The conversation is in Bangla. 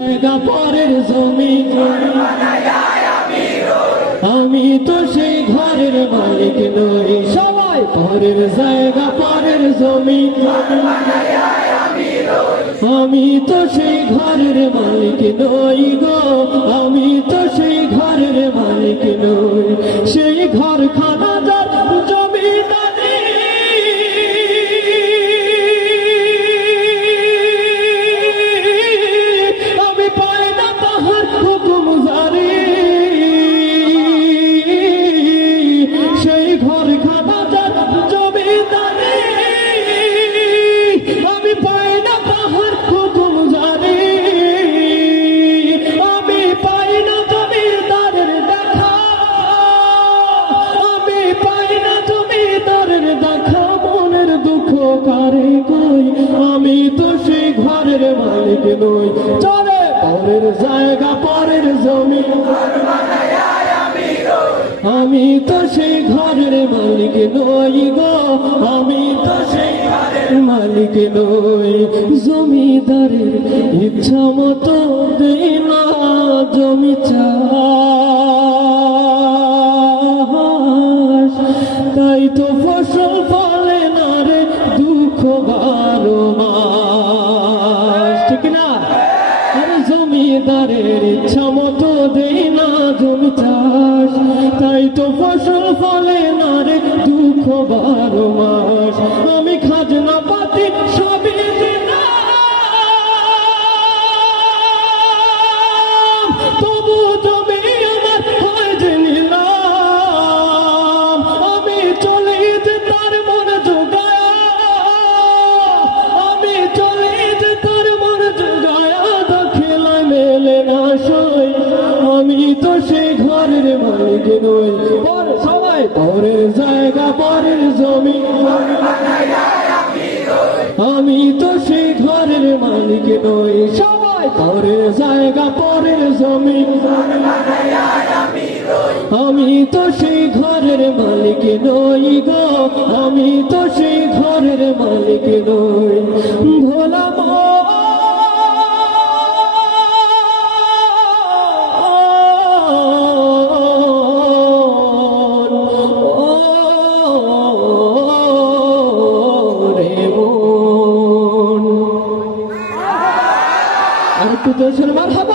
পরের জমি আমি তো সেই ঘরের মালিক নই। সবাই পরের জায়গা পরের জমি আমি তো সেই ঘরের মালিক নই গো। আমি তো সেই ঘরের মালিক নই। সেই ঘর খানা যার জমি আমি পাই না তাহার হুকুম জারি। সেই ঘর খানা যার জমি আমি পাই না তাহার হুকুম জারি। আমি পাই না জমিদারের দেখা, আমি পাই না জমিদারের দেখা। মনের দুঃখ কারে কই আমি তো সেই ঘরের মালিক নই। চলে পরের জায়গা পরের জমি আমি তো সেই ঘরের মালিক নই গো। আমি তো সেই ঘরের মালিক নই। জমিদারের ইচ্ছা মতো দেই না জমি চাষ, তাই তো ফসল ফলে না রে দুঃখ 12 মাস। ঠিক না? আরে জমিদারের ইচ্ছা মতো দেই না জমি চাষ, তাই তো ফসল ফলে না রে দুঃখ 12 মাস। আমি খাজনা পাতি সবই দিলাম, তবু জমি আমার হয় যে নিলাম। আমি চলে যে তার মনে জোগায়া, আমি চলে যে তার মনে জোগায়া, খেলায় মেলে না সই আমি তো সেই ঘরের মালিক নই। সবাই পরের জায়গা পরের জমি আমি তো সেই ঘরের মালিক নই। সবাই পরের জায়গা পরের জমি আমি তো সেই ঘরের মালিক নই গো। আমি তো সেই ঘরের মালিক নই। ভোলা আর একটু জোরে মারহাবা।